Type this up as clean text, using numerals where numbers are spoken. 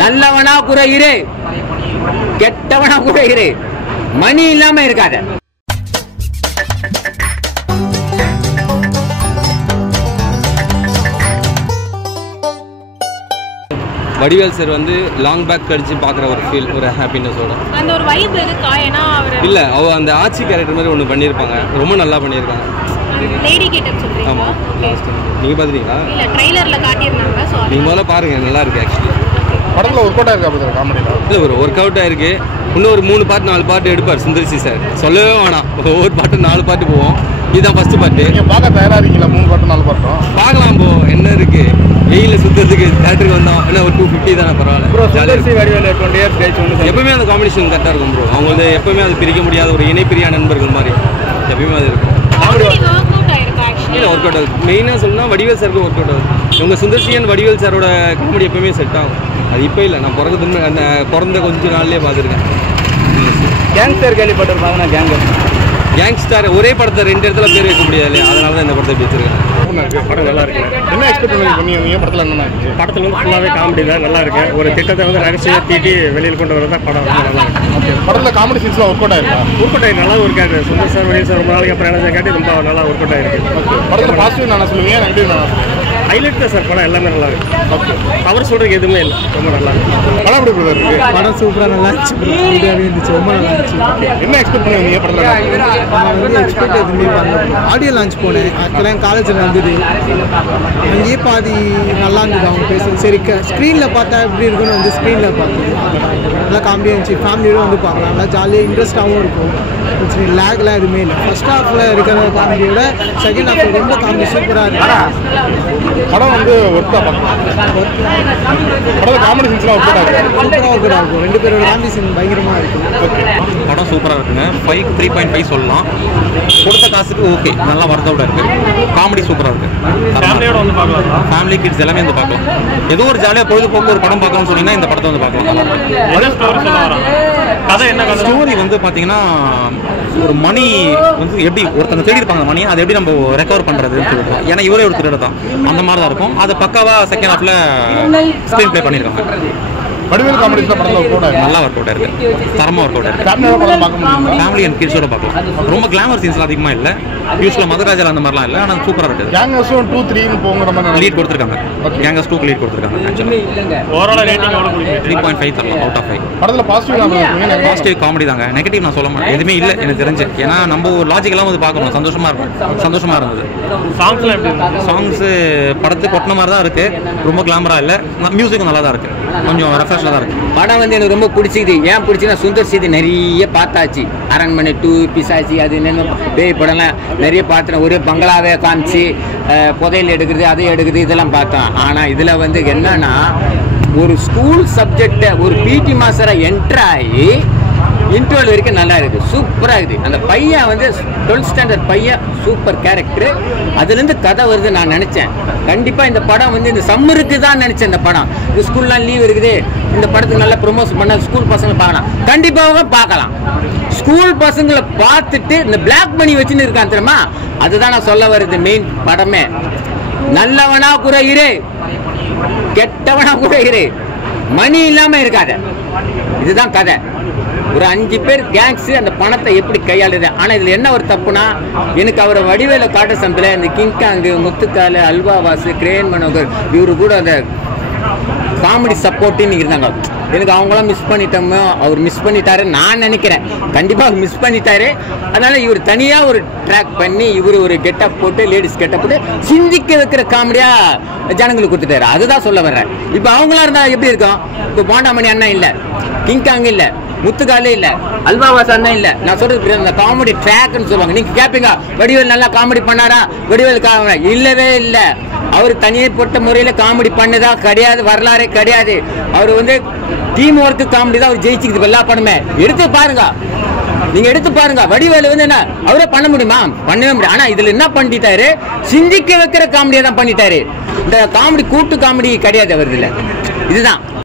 நல்லவனா கூட இரு, கெட்டவனா கூட இரு, மணி இல்லாம இருக்காத. வடிவேல் சார் வந்து லாங் பேக் கடிச்சு பார்க்குற ஒரு ஃபீல், ஒரு ஹாப்பினஸோட அந்த ஒரு வைப் இருக்கா? ஏன்னா அவர் இல்லை, அவ அந்த ஆட்சி கேரக்டர் மாதிரி ஒன்று பண்ணியிருப்பாங்க, ரொம்ப நல்லா பண்ணியிருக்காங்க. லேடி கெட்டப் சொல்றீங்க? ஆமாம், நீங்கள் பார்த்துட்டீங்களா? இல்லை, ட்ரெய்லரில் காட்டியிருந்தாங்க. ஸோ நீங்கள் முதல்ல பாருங்கள், நல்லா இருக்குது ஆக்சுவலி. படத்தில் ஒர்க் அவுட் ஆயிருக்கா காமெடியில்? இல்லை, ஒரு ஒர்க் அவுட் ஆயிருக்கு. இன்னும் ஒரு 3 பாட்டு 4 பாட்டு எடுப்பார் சுந்தர்சி சார், சொல்லவே வேணாம். ஒவ்வொரு பாட்டு 4 பாட்டு போவோம். இதுதான் ஃபர்ஸ்ட் பாட்டு. நீங்கள் பார்க்க தயாராக இருக்கீங்களா? 3 பாட்டு 4 பாட்டும் பார்க்கலாம். போ என்ன இருக்கு, வெயிலில் சுற்றுறதுக்கு தேட்டருக்கு வந்தோம். ஏன்னா ஒரு 250 தானே, பரவாயில்ல. சுந்தர்சி வடிவேல் 20 இயர்ஸ் கழிச்சு எப்பவுமே அந்த காம்பினேஷன் கரெக்டாக இருக்கும் ப்ரோ. அவங்க வந்து எப்பவுமே அது பிரிக்க முடியாத ஒரு இணைப்பிரியா நண்பர்கள் மாதிரி எப்பயுமே அது இருக்கும். இல்லை, ஒர்க் அவுட் ஆகுது. மெயினாக சொல்லணும்னா வடிவேல் சாருக்கு ஒர்க் அவுட் ஆகுது. இவங்க சுந்தர்சியன் வடிவேல் சாரோட காமெடி எப்பவுமே செட் ஆகும். அது இப்போ இல்லை, நான் பிறந்த கொஞ்ச நாள்லேயே பார்த்துருக்கேன். கேங்ஸ்டர் கேள்விப்பட்டிருப்பாங்கன்னா கேங்ஸ்டர் ஒரே படத்தை 2 இடத்துல பேர் வைக்க முடியாது இல்லையா, அதனால தான் இந்த படத்தை வச்சிருக்கேன். படம் நல்லா இருக்கு. என்ன எக்ஸ்பெக்ட் பண்ணி படத்தில் என்னென்ன படத்தில் வந்து ஃபுல்லாகவே காமெடி தான், நல்லா இருக்கு. ஒரு திட்டத்தை வந்து ரகசியம் தீட்டி வெளியில் கொண்டு வரதான் படம் வந்து நல்லா இருக்கு. ஓகே, படத்தில் காமெடி சீன்ஸ்லாம் ஒர்க் அவுட் ஆயிருக்கா? ஒர்க் அவுட் ஆகி நல்லா இருக்காரு. சுந்தர் சார் வடிவேல் சார் ரொம்ப நாளைக்கு அப்புறம் என்ன காட்டி ரொம்ப நல்லா ஒர்க் அவுட் ஆயிருக்கு. ஓகே, படத்தில் பாசிட்டிவ் நான் சொல்லுவீங்க, நெகட்டிவ் நான் ஹைலைட் தான் சார் படம் எல்லாமே நல்லா இருக்கு. ஓகே, அவர் சொல்றதுக்கு எதுவுமே இல்லை, ரொம்ப நல்லா இருக்கு. படம் எப்படி இருக்கு? படம் சூப்பராக நல்லா இருந்துச்சு, ரொம்ப நல்லா இருந்துச்சு. என்ன எக்ஸ்பெக்ட் பண்ணுவீங்க படத்தில்? நான் வந்து எக்ஸ்பெக்ட் எதுவுமே பண்ணல. ஆடியோ லான்ச் போனேன், ஆக்சுவலாக என் காலேஜில் வந்தது. அங்கேயே பாதி நல்லா இருந்தது அவங்க பேசுறது. சரி, ஸ்க்ரீனில் பார்த்தா எப்படி இருக்குன்னு வந்து ஸ்க்ரீனில் பார்த்தது நல்லா காமெடியாக இருந்துச்சு. ஃபேமிலியோடு வந்து பார்க்கலாம், நல்லா ஜாலியாக இன்ட்ரெஸ்ட்டாகவும் இருக்கும். லேக்லாம் எதுவுமே இல்லை. ஃபர்ஸ்ட் ஹாஃபில் இருக்கிற காமெடியோட செகண்ட் ஹாஃபில் ரொம்ப காமெடி சூப்பராக இருக்கு. படம் வந்து ஒர்த்தாக பார்க்கலாம். படத்தில் காமெடி சீன்ஸ்லாம் ஒர்க் அவுட் ஆகும், சூப்பராக ஒர்க் ஆகும். 2 பேரோட காமெடி சீன் பயங்கரமாக இருக்கும். ஓகே, படம் சூப்பராக இருக்குங்க. 5 3.5 சொல்லலாம். கொடுத்த காசுக்கு ஓகே, நல்லா ஒர்க் அவுட் இருக்குது. காமெடி சூப்பராக இருக்குது. ஃபேமிலியோட வந்து பார்க்கலாம். ஃபேமிலி கிட்ஸ் எல்லாமே வந்து பார்க்கலாம். ஏதோ ஒரு ஜாலியாக பொழுதுபோக்கு ஒரு படம் பார்க்கணும்னு சொன்னீங்கன்னா இந்த படத்தை வந்து பார்க்கலாம். என்ன ஸ்டோரி சொல்ல வராங்க? கதை என்ன கதை? ஸ்டோரி வந்து பார்த்தீங்கன்னா ஒரு மணி வந்து எப்படி ஒருத்தங்க தேடி இருப்பாங்க மணி, அதை எப்படி நம்ம ரெக்கவர் பண்ணுறதுன்னு சொல்லிட்டு. ஏன்னா இவரே ஒரு திருட தான், அந்த மாதிரி தான் இருக்கும். அதை பக்காவாக செகண்ட் ஹாஃபில் ஸ்க்ரீன் ப்ளே பண்ணியிருக்காங்க. வடிவேல் காமெடிஸில் படத்தில் ஒர்க் அவுட் ஆயிருக்கு, நல்லா ஒர்க் அவுட் இருக்குது, தரமாக ஒர்க் அவுட் இருக்குது. ஃபேமிலியோட படம் பார்க்க முடியுமா? ஃபேமிலி அண்ட் கிட்ஸோட பார்க்கலாம். ரொம்ப கிளாமர் சீன்ஸ்லாம் அதிகமாக இல்லை, யூஸ்வலாக மதுராஜால் அந்த மாதிரிலாம் இல்லை, ஆனால் சூப்பராக இருக்குது. கேங்கர்ஸும் 2, 3 போங்கிற மாதிரி லீட் கொடுத்துருக்காங்க. கேங்கர்ஸ் 2க்கு லீட் கொடுத்துருக்காங்க. ஓவரால் ரேட்டிங் எவ்வளோ கொடுக்குறீங்க? 3.5 தரலாம் அவுட் ஆஃப் 5. படத்தில் பாசிட்டிவ் பாசிட்டிவ் காமெடி தாங்க, நெகட்டிவ் நான் சொல்ல மாட்டேன். எதுவுமே இல்லை எனக்கு தெரிஞ்சு. ஏன்னா நம்ம ஒரு லாஜிக்கெல்லாம் வந்து பார்க்கணும், சந்தோஷமாக இருக்கும். சந்தோஷமாக இருந்தது. சாங்ஸ்லாம் எப்படி இருக்கு? சாங்ஸு படத்துக்கு கொட்டின மாதிரி தான் இருக்குது, ரொம்ப கிளாமராக இல்லை. மியூசிக்கும் நல்லா தான் இருக்குது, கொஞ்சம் ரெஃப்ரெஷ்ஷாக தான் இருக்குது. படம் வந்து எனக்கு ரொம்ப பிடிச்சிது. ஏன் பிடிச்சின்னா சுந்தர் சீதை நிறைய பார்த்தாச்சு. அரண்மனை 2, பிசாச்சி, அது என்னென்ன பேய் படம்லாம் நிறைய பார்த்துறேன். ஒரே பங்களாவே காமிச்சு புதையல் எடுக்கிறது, அதை எடுக்குது, இதெல்லாம் பார்த்தோம். ஆனால் இதில் வந்து என்னன்னா ஒரு ஸ்கூல் சப்ஜெக்டை ஒரு பிடி மாஸ்டராக என்ட்ராகி இன்டர்வல் வரைக்கும் நல்லா இருக்குது, சூப்பராக இருக்குது. அந்த பையன் வந்து 12th ஸ்டாண்டர்ட் பையன், சூப்பர் கேரக்டரு. அதுலேருந்து கதை வருது நான் நினச்சேன். கண்டிப்பாக இந்த படம் வந்து இந்த சம்மருக்கு தான் நினச்சேன். இந்த படம் இந்த ஸ்கூல்லாம் லீவ் இருக்குது, இந்த படத்துக்கு நல்லா ப்ரொமோஷன் பண்ண ஸ்கூல் பசங்களை பார்க்கலாம், கண்டிப்பாக பார்க்கலாம். ஸ்கூல் பசங்களை பார்த்துட்டு இந்த பிளாக் மணி வச்சுன்னு இருக்கான் தெரியுமா, அதுதான் நான் சொல்ல வருது மெயின் படமே. நல்லவனா கூட இரு, கெட்டவனா கூட இரு, மணி இல்லாமல் இருக்காத. இதுதான் கதை. ஒரு 5 பேர் கேங்ஸ் அந்த பணத்தை எப்படி கையாளுது. ஆனால் இதில் என்ன ஒரு தப்புனா, எனக்கு அவரை வடிவேல காட்ட சந்தில் இந்த கிங்காங்கு, முத்துக்காலு, அல்வாவாசு, கிரேன் மனோகர் இவரு கூட அந்த காமெடி சப்போர்ட்டுன்னு இருந்தாங்க. எனக்கு அவங்களாம் மிஸ் பண்ணிட்டோமோ, அவர் மிஸ் பண்ணிட்டாரு நான் நினைக்கிறேன். கண்டிப்பாக அவர் மிஸ் பண்ணிட்டாரு. அதனால இவர் தனியாக ஒரு ட்ராக் பண்ணி இவர் ஒரு கெட்டப் போட்டு, லேடிஸ் கெட்டப் போட்டு சிந்திக்க வைக்கிற காமெடியாக ஜனங்களுக்கு கொடுத்துட்டாரு. அதுதான் சொல்ல வர்றேன். இப்போ அவங்களா இருந்தால் எப்படி இருக்கும்? இப்போ பாண்டாமணி அண்ணா இல்லை, கிங்காங் இல்லை, முத்துக்காலே இல்லை, அல்வாவாஸ் அண்ணா இல்லை. நான் சொல்றது அந்த காமெடி ட்ராக்னு சொல்லுவாங்க. நீங்கள் கேட்பீங்க வடிவேல் நல்லா காமெடி பண்ணாரா? வடிவேல் இல்லவே இல்லை. அவர் தனியப்பட்ட முறையில் காமெடி பண்ணதா கிடையாது, வரலாறே கிடையாது. அவர் வந்து டீம் ஒர்க்கு காமெடி தான் அவர் ஜெயிச்சுக்குது எல்லா படமே. எடுத்து பாருங்க, நீங்க எடுத்து பாருங்க. வடிவேலு வந்து என்ன அவரே பண்ண முடியுமா? பண்ணவே முடியும். ஆனா இதுல என்ன பண்ணிட்டாரு, சிந்திக்க வைக்கிற காமெடியை தான் பண்ணிட்டாரு. இந்த காமெடி கூட்டு காமெடி கிடையாது அவர். இதுல இதுதான்